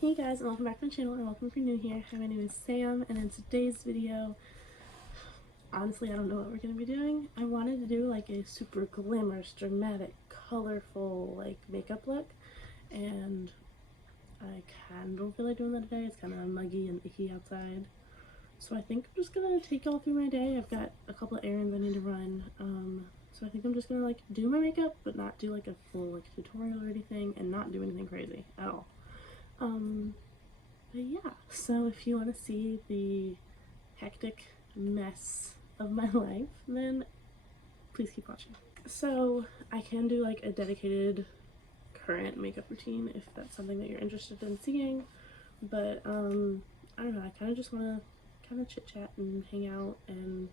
Hey guys, and welcome back to my channel, and welcome if you're new here. Hi, my name is Sam, and in today's video, honestly I don't know what we're going to be doing. I wanted to do like a super glamorous, dramatic, colorful like makeup look, and I kind of don't feel like doing that today. It's kind of muggy and icky outside, so I think I'm just going to take y'all through my day. I've got a couple of errands I need to run, so I think I'm just going to like do my makeup, but not do like a full like tutorial or anything, and not do anything crazy at all. But yeah, so if you want to see the hectic mess of my life, then please keep watching. So I can do like a dedicated current makeup routine if that's something that you're interested in seeing, but I don't know, I kind of just want to kind of chit chat and hang out and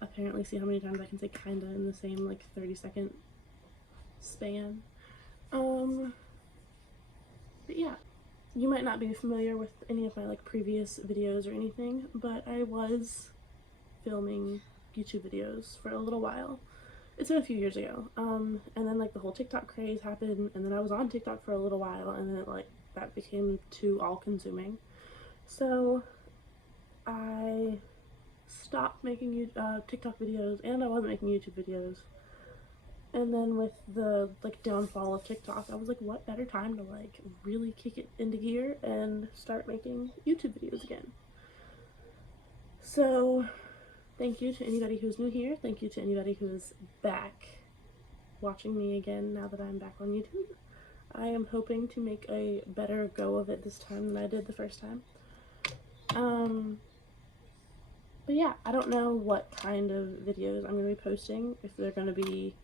apparently see how many times I can say kinda in the same like 30-second span. But yeah, you might not be familiar with any of my like previous videos or anything, but I was filming YouTube videos for a little while. It's been a few years ago, and then like the whole TikTok craze happened, and then I was on TikTok for a little while, and then like that became too all-consuming, so I stopped making TikTok videos, and I wasn't making YouTube videos. And then with the like downfall of TikTok, I was like, what better time to like really kick it into gear and start making YouTube videos again. So thank you to anybody who's new here. Thank you to anybody who is back watching me again now that I'm back on YouTube. I am hoping to make a better go of it this time than I did the first time. But yeah, I don't know what kind of videos I'm going to be posting, if they're going to be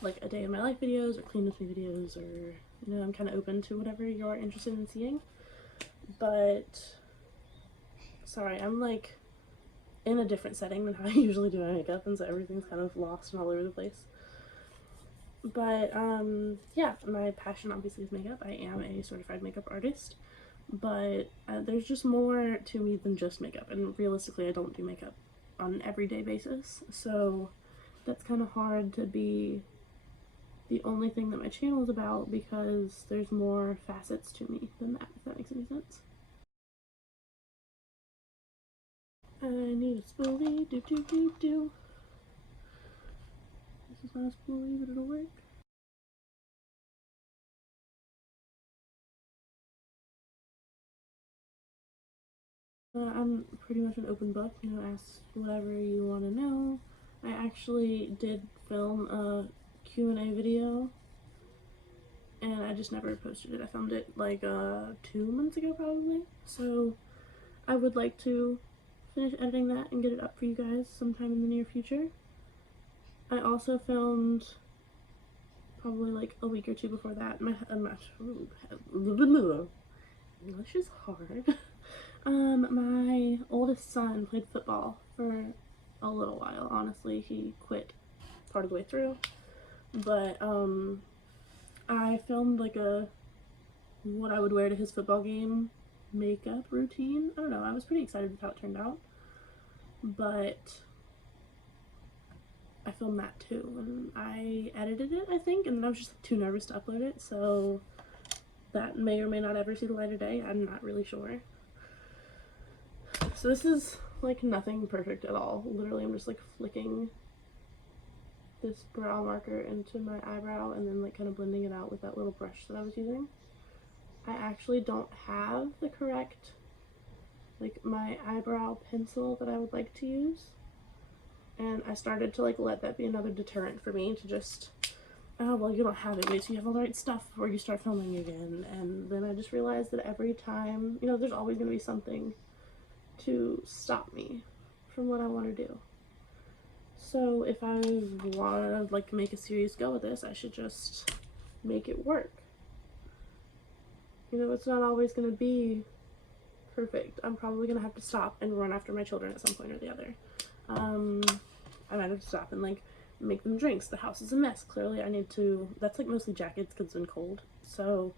like a day in my life videos or clean with me videos, or you know, I'm kind of open to whatever you're interested in seeing. But sorry, I'm like in a different setting than how I usually do my makeup, and so everything's kind of lost and all over the place. But yeah, my passion obviously is makeup. I am a certified makeup artist, but there's just more to me than just makeup, and realistically I don't do makeup on an everyday basis, so that's kind of hard to be the only thing that my channel is about, because there's more facets to me than that, if that makes any sense. I need a spoolie, do. This is not a spoolie, but it'll work. I'm pretty much an open book, you know, ask whatever you want to know. I actually did film a Q&A video, and I just never posted it. I filmed it like 2 months ago probably, so I would like to finish editing that and get it up for you guys sometime in the near future. I also filmed probably like a week or two before that. English is hard. My oldest son played football for a little while. Honestly, he quit part of the way through, but I filmed like what I would wear to his football game makeup routine. I don't know, I was pretty excited with how it turned out, but I filmed that too, and I edited it, I think, and then I was just like, too nervous to upload it, so that may or may not ever see the light of day. I'm not really sure. So this is like nothing perfect at all. Literally, I'm just like flicking this brow marker into my eyebrow and then like kind of blending it out with that little brush that I was using. I actually don't have the correct like my eyebrow pencil that I would like to use, and I started to like let that be another deterrent for me to just, oh well, you don't have it, wait till you have all the right stuff before you start filming again. And then I just realized that every time, you know, there's always going to be something to stop me from what I want to do. So if I want to like make a serious go of this, I should just make it work. You know, it's not always going to be perfect. I'm probably going to have to stop and run after my children at some point or the other. I might have to stop and like make them drinks. The house is a mess. Clearly I need to, that's like mostly jackets because it's been cold, so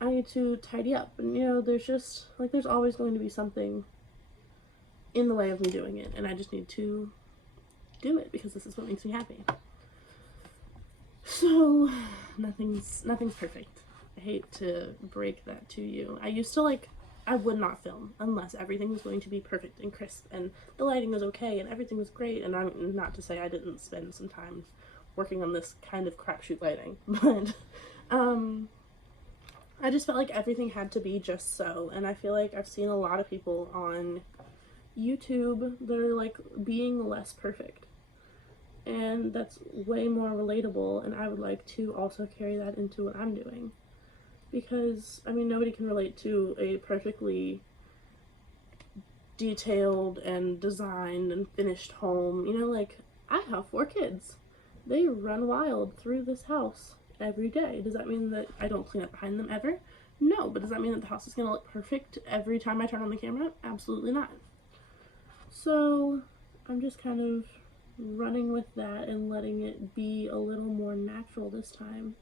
I need to tidy up. And you know, there's just like, there's always going to be something in the way of me doing it, and I just need to do it because this is what makes me happy. So nothing's perfect. I hate to break that to you. I used to I would not film unless everything was going to be perfect and crisp and the lighting was okay and everything was great. And I'm not to say I didn't spend some time working on this kind of crapshoot lighting, but I just felt like everything had to be just so. And I feel like I've seen a lot of people on YouTube that are like being less perfect. And that's way more relatable, and I would like to also carry that into what I'm doing. Because, I mean, nobody can relate to a perfectly detailed and designed and finished home. You know, like, I have 4 kids. They run wild through this house every day. Does that mean that I don't clean up behind them ever? No, but does that mean that the house is going to look perfect every time I turn on the camera? Absolutely not. So, I'm just kind of running with that and letting it be a little more natural this time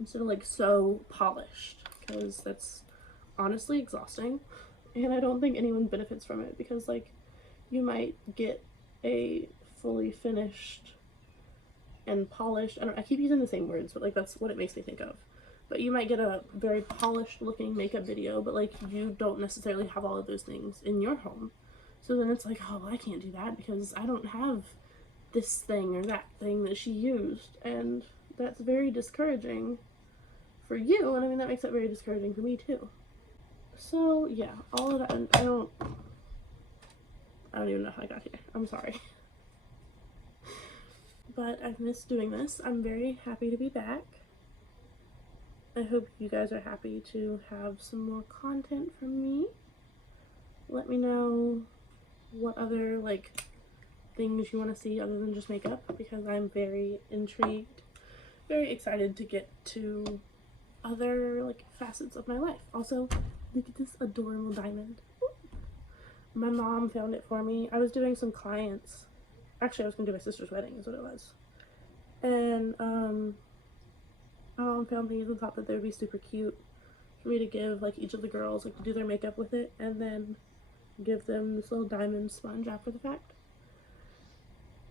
instead of like so polished, because that's honestly exhausting and I don't think anyone benefits from it, because like you might get a fully finished and polished, I keep using the same words, but like that's what it makes me think of, but you might get a very polished looking makeup video, but like you don't necessarily have all of those things in your home. So then it's like, oh, I can't do that because I don't have this thing or that thing that she used, and that's very discouraging for you, and I mean that makes it very discouraging for me too. So yeah, all of that, and I don't even know how I got here. I'm sorry. But I've missed doing this. I'm very happy to be back. I hope you guys are happy to have some more content from me. Let me know what other like things you want to see other than just makeup, because I'm very intrigued, very excited to get to other like facets of my life. Also, look at this adorable diamond. My mom found it for me. I was doing some clients. Actually, I was gonna do my sister's wedding is what it was. And my mom found these and thought that they would be super cute for me to give like each of the girls, like to do their makeup with it, and then give them this little diamond sponge after the fact.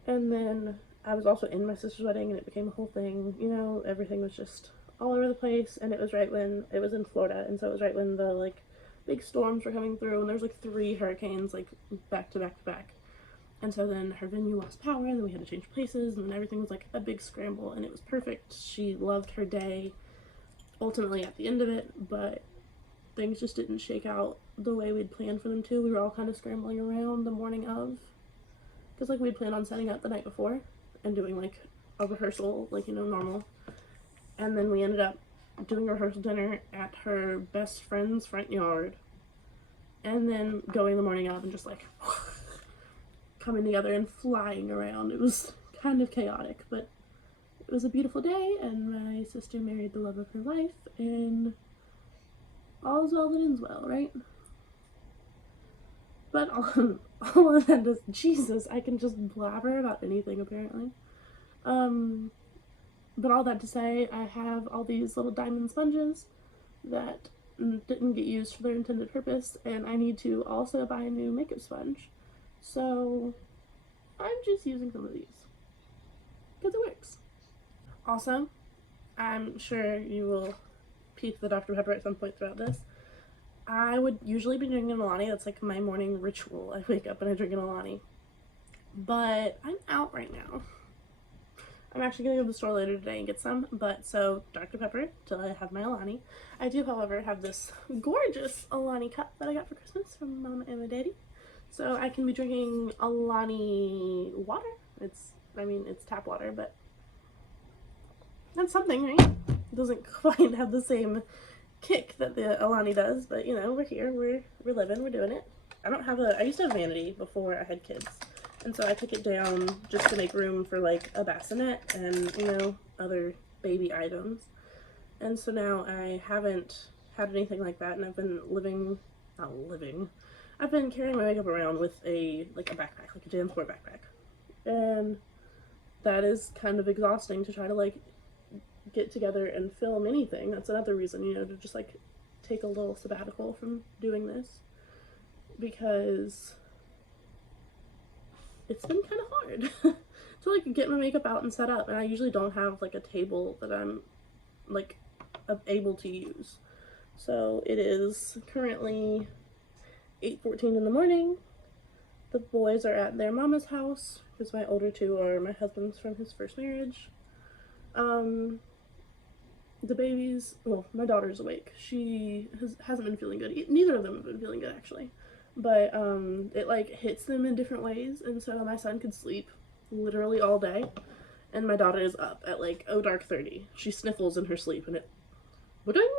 And then I was also in my sister's wedding and it became a whole thing, you know, everything was just all over the place, and it was right when it was in Florida, and so it was right when the like big storms were coming through, and there was like 3 hurricanes like back to back to back. And so then her venue lost power, and then we had to change places, and then everything was like a big scramble, and it was perfect. She loved her day ultimately at the end of it, but things just didn't shake out the way we'd planned for them to. We were all kind of scrambling around the morning of, because like we'd planned on setting up the night before and doing like a rehearsal, like, you know, normal. And then we ended up doing a rehearsal dinner at her best friend's front yard, and then going the morning of and just like coming together and flying around. It was kind of chaotic, but it was a beautiful day, and my sister married the love of her life, and all's well that ends well, right? But all of that does, Jesus, I can just blabber about anything apparently. But all that to say, I have all these little diamond sponges that didn't get used for their intended purpose, and I need to also buy a new makeup sponge. So I'm just using some of these because it works. Also, I'm sure you will peep the Dr. Pepper at some point throughout this. I would usually be drinking an Alani. That's like my morning ritual. I wake up and I drink an Alani. But I'm out right now. I'm actually going to go to the store later today and get some, but so Dr. Pepper till I have my Alani. I do, however, have this gorgeous Alani cup that I got for Christmas from Mama and my daddy. So I can be drinking Alani water. It's tap water, but that's something, right? It doesn't quite have the same kick that the Alani does, but you know, we're here, we're living, we're doing it. I used to have vanity before I had kids. And so I took it down just to make room for like a bassinet and, you know, other baby items. And so now I haven't had anything like that, and I've been I've been carrying my makeup around with a backpack, like a JanSport backpack. And that is kind of exhausting to try to like get together and film anything. That's another reason, you know, to just like take a little sabbatical from doing this, because it's been kind of hard to like get my makeup out and set up, and I usually don't have like a table that I'm like able to use. So it is currently 8:14 in the morning. The boys are at their mama's house because my older two are my husband's from his first marriage. The babies, well, my daughter's awake. She hasn't been feeling good. Neither of them have been feeling good, actually. But it like hits them in different ways, and so my son could sleep literally all day, and my daughter is up at like dark 30. She sniffles in her sleep, and it ba-ding!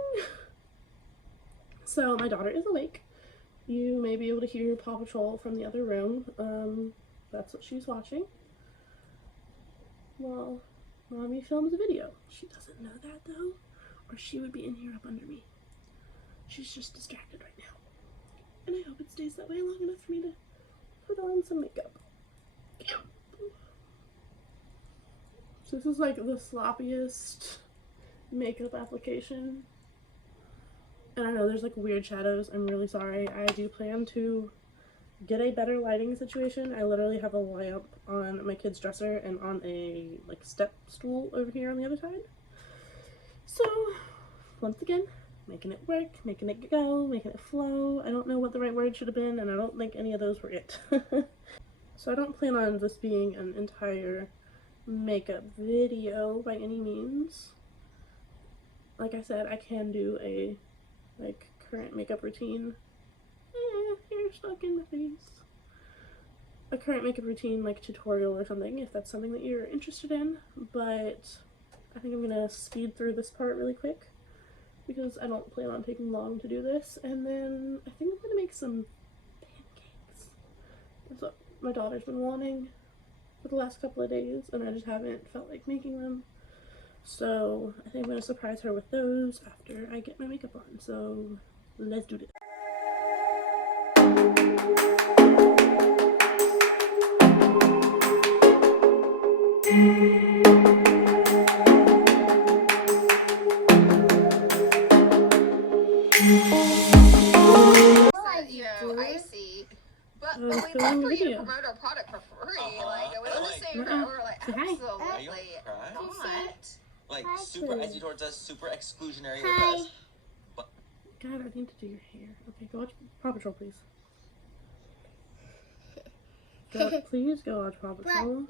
So my daughter is awake. You may be able to hear Paw Patrol from the other room. That's what she's watching. Well, Mommy films a video. She doesn't know that though, or she would be in here up under me. She's just distracted right now. And I hope it stays that way long enough for me to put on some makeup. So this is like the sloppiest makeup application. And I know there's like weird shadows. I'm really sorry. I do plan to get a better lighting situation. I literally have a lamp on my kid's dresser and on a like step stool over here on the other side. So once again, making it work, making it go, making it flow. I don't know what the right word should have been, and I don't think any of those were it. So I don't plan on this being an entire makeup video by any means. Like I said, I can do a like current makeup routine. Hair stuck in my face. A current makeup routine like tutorial or something if that's something that you're interested in, but I think I'm gonna speed through this part really quick because I don't plan on taking long to do this, and then I think I'm gonna make some pancakes. That's what my daughter's been wanting for the last couple of days, and I just haven't felt like making them. So I think I'm gonna surprise her with those after I get my makeup on. So let's do this. We love for you to promote our product for free. Like, it was the same. We're like, absolutely not. Like, super edgy towards us, super exclusionary with us. God, I need to do your hair. Okay, go watch Paw Patrol, please. Please go watch Paw Patrol.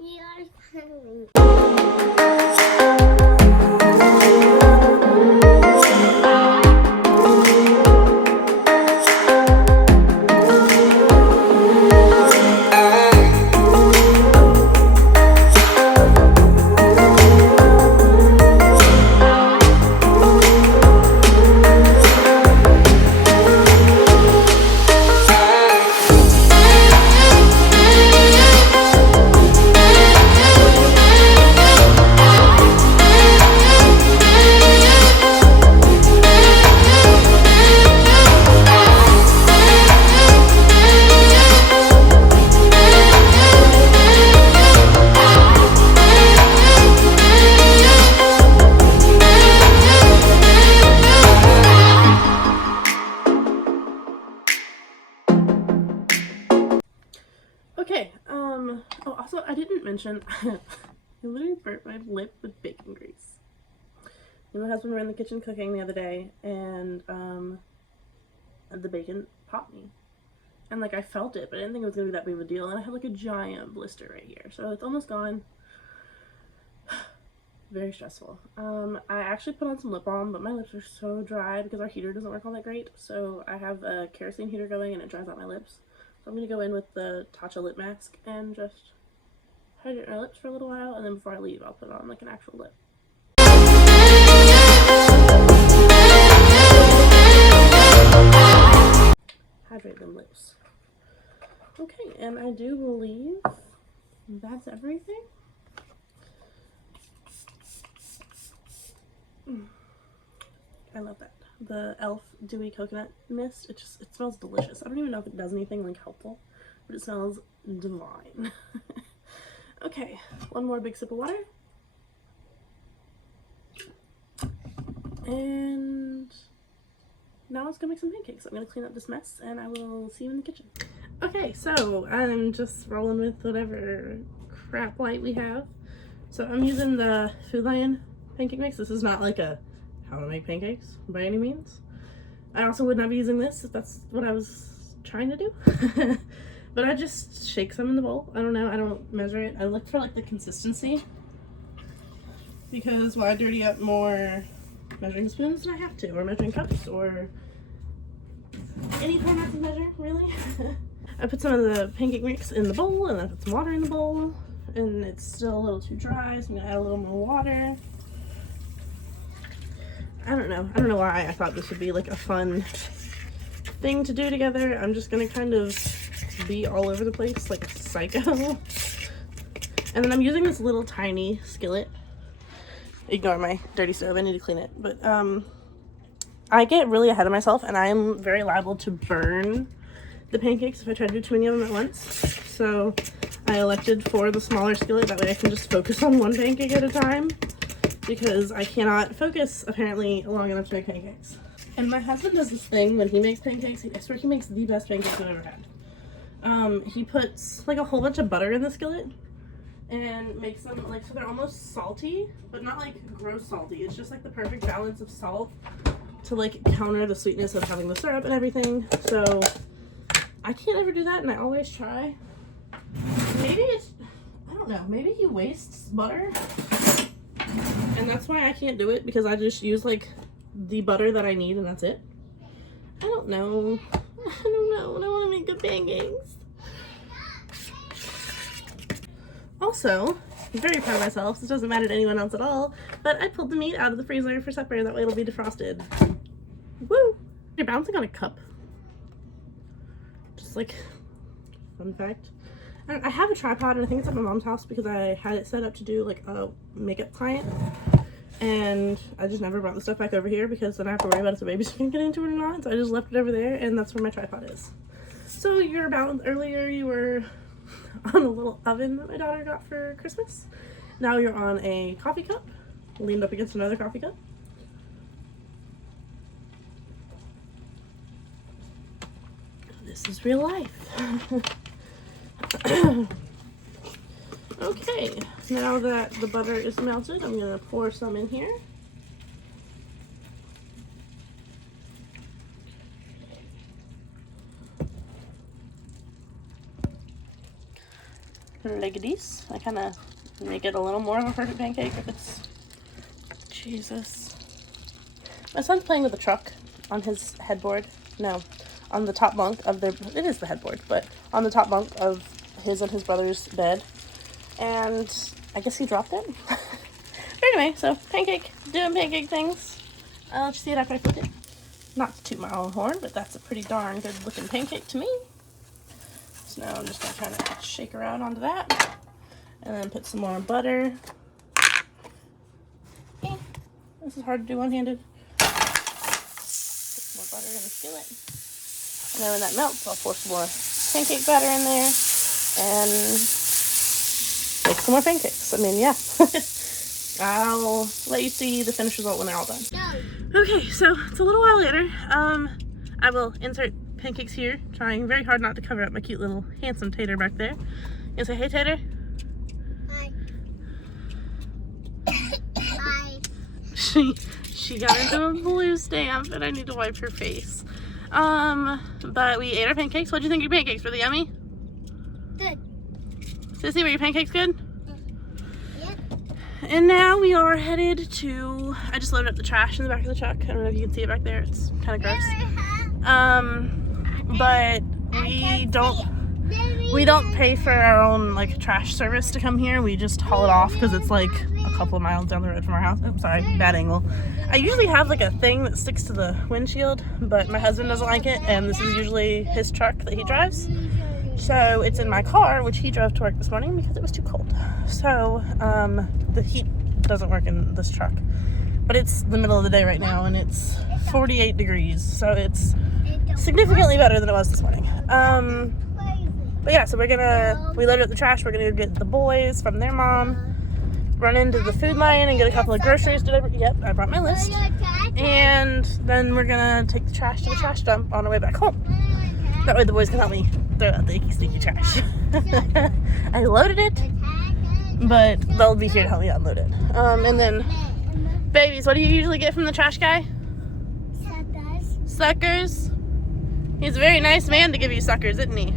Okay, oh, also, I didn't mention, I literally burnt my lip with bacon grease. Me and my husband were in the kitchen cooking the other day, and, the bacon popped me. And, like, I felt it, but I didn't think it was gonna be that big of a deal, and I had, like, a giant blister right here, so it's almost gone. Very stressful. I actually put on some lip balm, but my lips are so dry because our heater doesn't work all that great, so I have a kerosene heater going, and it dries out my lips. So I'm going to go in with the Tatcha lip mask and just hydrate my lips for a little while, and then before I leave I'll put on like an actual lip. Hydrate them lips. Okay, and I do believe that's everything. I love that. The e.l.f. Dewy Coconut Mist, it smells delicious. I don't even know if it does anything like helpful, but it smells divine. Okay, one more big sip of water. And now let's go make some pancakes. I'm gonna clean up this mess and I will see you in the kitchen. Okay, so I'm just rolling with whatever crap light we have. So I'm using the Food Lion pancake mix. This is not like a how to make pancakes by any means. I also would not be using this if that's what I was trying to do. But I just shake some in the bowl. I don't know, I don't measure it. I look for like the consistency, because why dirty up more measuring spoons than I have to, or measuring cups, or any format of measure, really. I put some of the pancake mix in the bowl, and then I put some water in the bowl, and it's still a little too dry, so I'm gonna add a little more water. I don't know why I thought this would be like a fun thing to do together. I'm just gonna kind of be all over the place like a psycho. And then I'm using this little tiny skillet. Ignore my dirty stove, I need to clean it. But I get really ahead of myself, and I am very liable to burn the pancakes if I try to do too many of them at once. So I elected for the smaller skillet, that way I can just focus on one pancake at a time, because I cannot focus apparently long enough to make pancakes. And my husband does this thing when he makes pancakes. I swear he makes the best pancakes I've ever had. He puts like a whole bunch of butter in the skillet and makes them like, so they're almost salty, but not like gross salty. It's just like the perfect balance of salt to like counter the sweetness of having the syrup and everything. So I can't ever do that, and I always try. Maybe it's, I don't know, maybe he wastes butter, and that's why I can't do it, because I just use like the butter that I need and that's it. I don't know. I don't know. I want to make good pancakes. Also, I'm very proud of myself. This doesn't matter to anyone else at all, but I pulled the meat out of the freezer for supper. That way it'll be defrosted. Woo! You're bouncing on a cup. Just like, fun fact. I have a tripod, and I think it's at my mom's house because I had it set up to do like a makeup client. And I just never brought the stuff back over here, because then I have to worry about if the baby's gonna get into it or not. So I just left it over there, and that's where my tripod is. So you're about, earlier you were on a little oven that my daughter got for Christmas. Now you're on a coffee cup, leaned up against another coffee cup. This is real life. Okay, now that the butter is melted, I'm gonna pour some in here. Leggities. I kind of make it a little more of a perfect pancake if it's... Jesus. My son's playing with a truck on his headboard. No, on the top bunk of their... It is the headboard, but on the top bunk of his and his brother's bed. And I guess he dropped it. But anyway, so pancake, doing pancake things. I'll let you see it after I flip it. Not to toot my own horn, but that's a pretty darn good looking pancake to me. So now I'm just going to kind of shake around onto that. And then put some more butter. Okay. This is hard to do one-handed. Put some more butter in the skillet. And then when that melts, I'll pour some more pancake batter in there. And make some more pancakes. I mean, yeah. I'll let you see the finished result when they're all done. Okay, so it's a little while later. I will insert pancakes here, trying very hard not to cover up my cute little handsome Tater back there. You say, hey, Tater? Hi. Hi. She got into a blue stamp, and I need to wipe her face. But we ate our pancakes. What do you think of your pancakes? Were they yummy? Good. Sissy, were your pancakes good? Yep. And now we are headed to... I just loaded up the trash in the back of the truck. I don't know if you can see it back there. It's kind of gross. But we don't pay for our own like trash service to come here. We just haul it off because it's like a couple of miles down the road from our house. Oh, sorry, bad angle. I usually have like a thing that sticks to the windshield, but my husband doesn't like it, and this is usually his truck that he drives. So it's in my car, which he drove to work this morning because it was too cold. So the heat doesn't work in this truck. But it's the middle of the day right now, and it's 48 degrees, so it's significantly better than it was this morning. But yeah, so we loaded up the trash. We're gonna go get the boys from their mom, run into the food line and get a couple of groceries delivered. Yep, I brought my list. And then we're gonna take the trash to the trash dump on our way back home. That way the boys can help me throw out the icky, stinky trash. I loaded it, but they'll be here to help me unload it. And then Babies, what do you usually get from the trash guy? Suckers. Suckers? He's a very nice man to give you suckers, isn't he?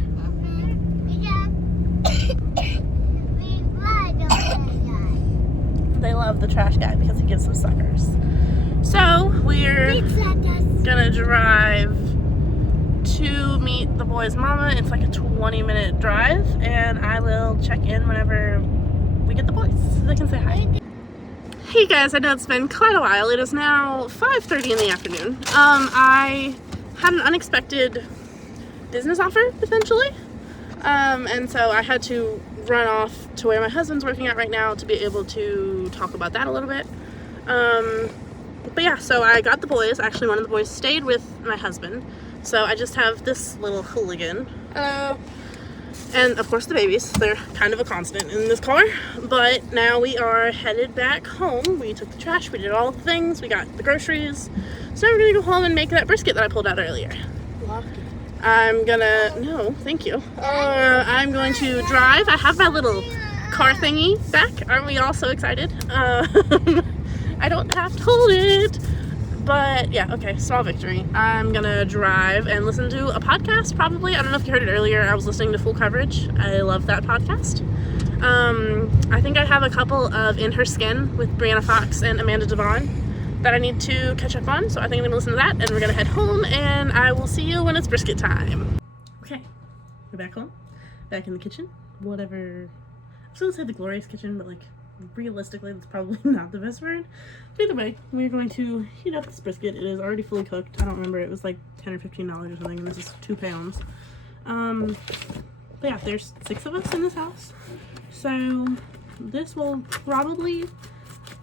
They love the trash guy because he gives them suckers. So we're gonna drive to meet the boy's mama. It's like a 20-minute drive, and I will check in whenever we get the boys so they can say hi. Hey guys, I know it's been quite a while. It is now 5:30 in the afternoon. I had an unexpected business offer, potentially. And so I had to run off to where my husband's working at right now to be able to talk about that a little bit. But yeah, so I got the boys. Actually, one of the boys stayed with my husband. So I just have this little hooligan. Hello. And of course the babies. They're kind of a constant in this car. But now we are headed back home. We took the trash, we did all the things, we got the groceries. So now we're gonna go home and make that brisket that I pulled out earlier. I'm gonna, no, thank you. I'm going to drive. I have my little car thingy back. Aren't we all so excited? I don't have to hold it. But yeah, okay, small victory. I'm gonna drive and listen to a podcast, probably. I don't know if you heard it earlier. I was listening to Full Coverage. I love that podcast. I think I have a couple of In Her Skin with Brianna Fox and Amanda Devon that I need to catch up on. So I think I'm gonna listen to that, and we're gonna head home, and I will see you when it's brisket time. Okay, we're back home, back in the kitchen. Whatever, I was gonna say the glorious kitchen, but like, realistically, that's probably not the best word. But either way, we're going to heat up this brisket. It is already fully cooked. I don't remember, it was like $10 or $15 or something, and this is 2 pounds. But yeah, there's 6 of us in this house. So this will probably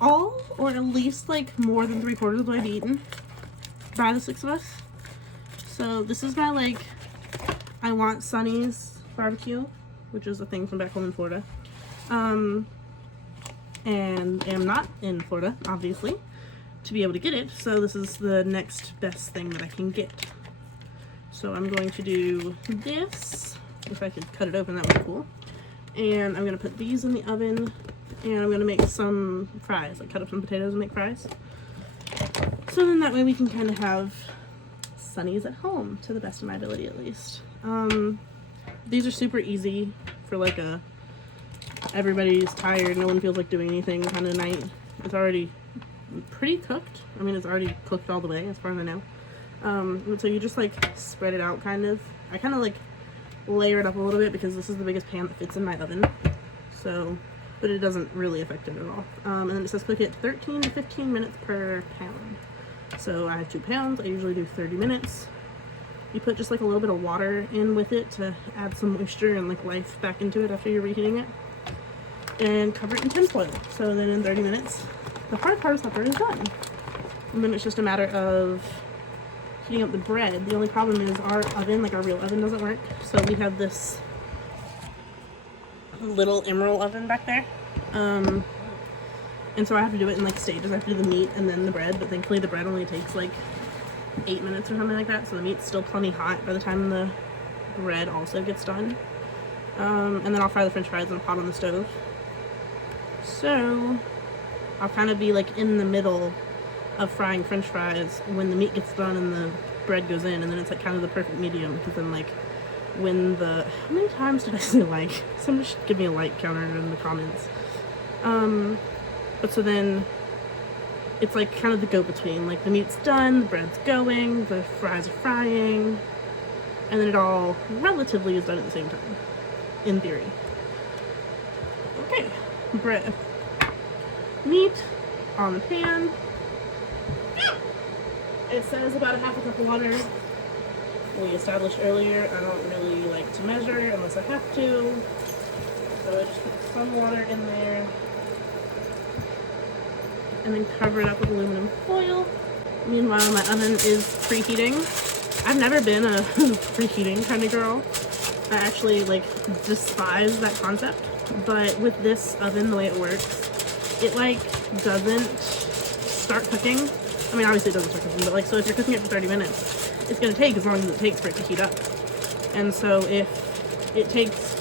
all, or at least like more than 3/4 of the way be eaten by the 6 of us. So this is my like, I want Sonny's barbecue, which is a thing from back home in Florida. And am not in Florida, obviously, to be able to get it. So this is the next best thing that I can get. So I'm going to do this. If I could cut it open, that would be cool. And I'm going to put these in the oven, and I'm going to make some fries, like cut up some potatoes and make fries. So then that way we can kind of have Sonny's at home, to the best of my ability at least. These are super easy for like a everybody's tired, no one feels like doing anything kind of night. It's already pretty cooked. I mean, it's already cooked all the way as far as I know. So you just like spread it out kind of. I kind of like layer it up a little bit because this is the biggest pan that fits in my oven. So, but it doesn't really affect it at all. And then it says cook it 13 to 15 minutes per pound. So I have 2 pounds. I usually do 30 minutes. You put just like a little bit of water in with it to add some moisture and like life back into it after you're reheating it. And cover it in tinfoil. So then in 30 minutes, the hard part of supper is done. And then it's just a matter of heating up the bread. The only problem is our oven, like our real oven, doesn't work. So we have this little emerald oven back there. And so I have to do it in like stages. I have to do the meat and then the bread, but thankfully the bread only takes like 8 minutes or something like that. So the meat's still plenty hot by the time the bread also gets done. And then I'll fry the french fries in a pot on the stove. So I'll kind of be like in the middle of frying french fries when the meat gets done and the bread goes in, and then it's like kind of the perfect medium, because then like when the, how many times did I say like? Somebody should give me a like counter in the comments. But so then it's like kind of the go-between, like the meat's done, the bread's going, the fries are frying, and then it all relatively is done at the same time, in theory. Okay, bread, meat on the pan. It says about a half a cup of water. We established earlier, I don't really like to measure unless I have to. So I just put some water in there. And then cover it up with aluminum foil. Meanwhile, my oven is preheating. I've never been a preheating kind of girl. I actually like despise that concept. But with this oven, the way it works, it like doesn't start cooking. I mean, obviously it doesn't start cooking, but like, so if you're cooking it for 30 minutes, it's going to take as long as it takes for it to heat up. And so if it takes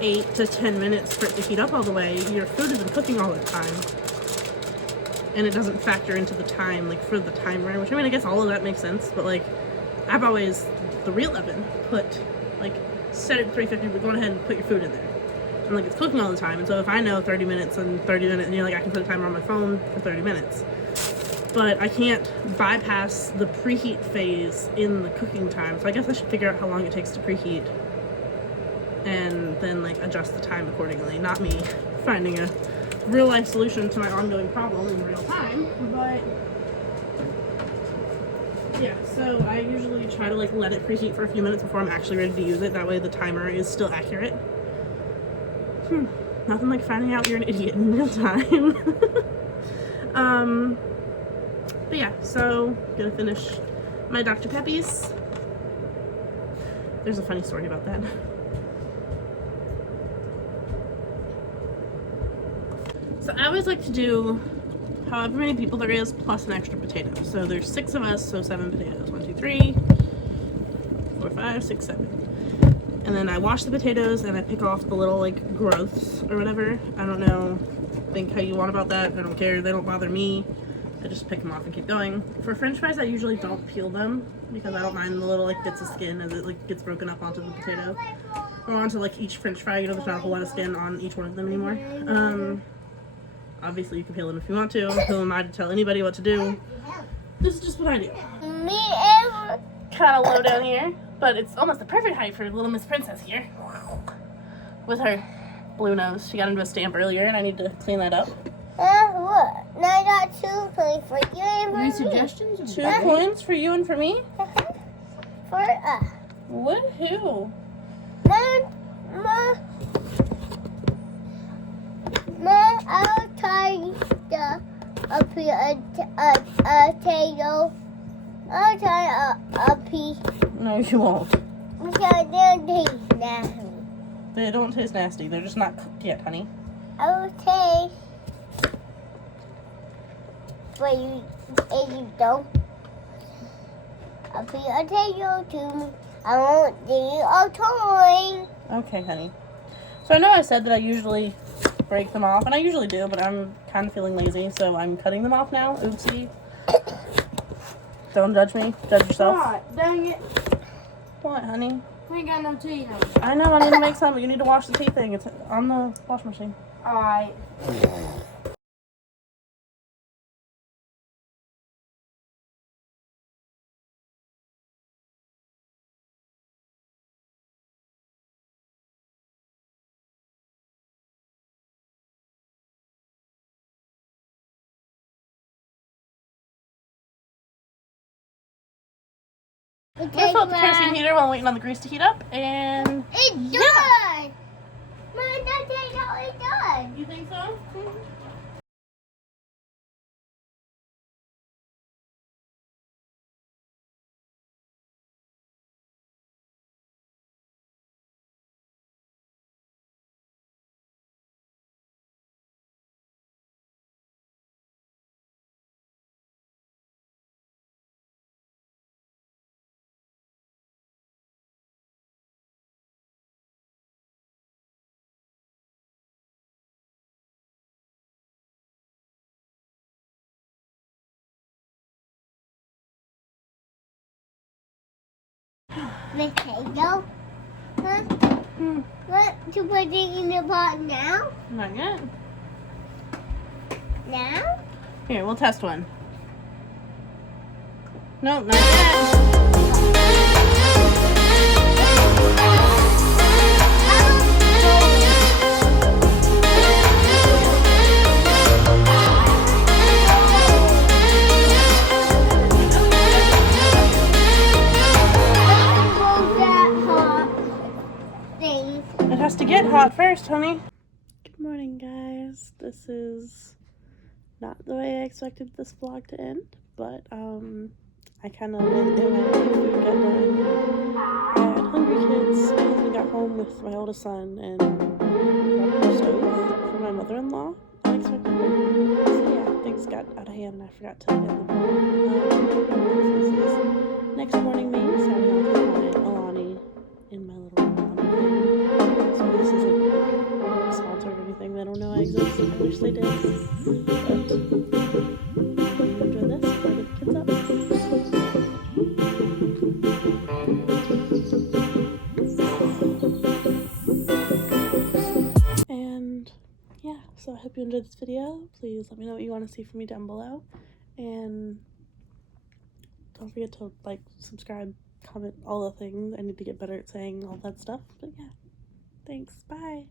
8 to 10 minutes for it to heat up all the way, your food isn't cooking all the time. and it doesn't factor into the time, like, for the timer, which, I mean, I guess all of that makes sense, but, like, I've always, the real oven, put, like, set it 350, but go ahead and put your food in there. And, like, it's cooking all the time, and so if I know 30 minutes and 30 minutes, and, you know, like, I can put a timer on my phone for 30 minutes. But I can't bypass the preheat phase in the cooking time, so I guess I should figure out how long it takes to preheat and then, like, adjust the time accordingly. Not me finding a real-life solution to my ongoing problem in real time, but yeah, so I usually try to, like, let it preheat for a few minutes before I'm actually ready to use it. That way the timer is still accurate. Nothing like finding out you're an idiot in real time. But yeah, so gonna finish my Dr. Peppies. There's a funny story about that. So I always like to do however many people there is plus an extra potato. So there's 6 of us, so 7 potatoes. 1, 2, 3, 4, 5, 6, 7. And then I wash the potatoes and I pick off the little, like, growths or whatever. I don't know, think how you want about that. I don't care, they don't bother me. I just pick them off and keep going. For French fries, I usually don't peel them because I don't mind the little, like, bits of skin as it, like, gets broken up onto the potato. Or onto, like, each French fry. You know, there's not a whole lot of skin on each one of them anymore. Obviously you can peel them if you want to. Who am I to tell anybody what to do? This is just what I do. Kind of low down here, but it's almost the perfect height for little Miss Princess here. With her blue nose. She got into a stamp earlier and I need to clean that up. What? Now I got 2 coins for you and for Any me. suggestions? 2 coins for you and for me? For us. Woohoo! I'll try a potato. I'll try a piece. No, you won't. Because they'll taste nasty. They don't taste nasty. They're just not cooked yet, honey. Okay. But if you don't, I'll be a potato too. I won't give you a toy. Okay, honey. So I know I said that I usually break them off, and I usually do, but I'm kind of feeling lazy, so I'm cutting them off now. Oopsie. Don't judge me. Judge yourself. God, dang it. What, honey? We ain't got no tea, no. I know, I need to make some, but you need to wash the tea thing. It's on the wash machine. Alright. Let's fill up the kerosene heater while I'm waiting on the grease to heat up, and It's done. My potato is done. you think so? Potato? Huh? What? To put it in the pot now? Not yet. Now? Here, we'll test one. Nope, not yet. It has to get hot first, honey. Good morning, guys. This is not the way I expected this vlog to end, but I kind of went in my food got done. I had hungry kids. My husband got home with my oldest son and got a stove for my mother-in-law unexpectedly. So yeah, things got out of hand and I forgot to end the vlog. This is next morning me starting off with my Alani in my little Alani thing. So this isn't sponsored or anything. They don't know I exist. I wish wish they did. But I'm gonna enjoy this before I get the kids up. And yeah, so I hope you enjoyed this video. Please let me know what you want to see from me down below. And don't forget to like, subscribe, comment, all the things. I need to get better at saying all that stuff. But yeah, thanks. Bye.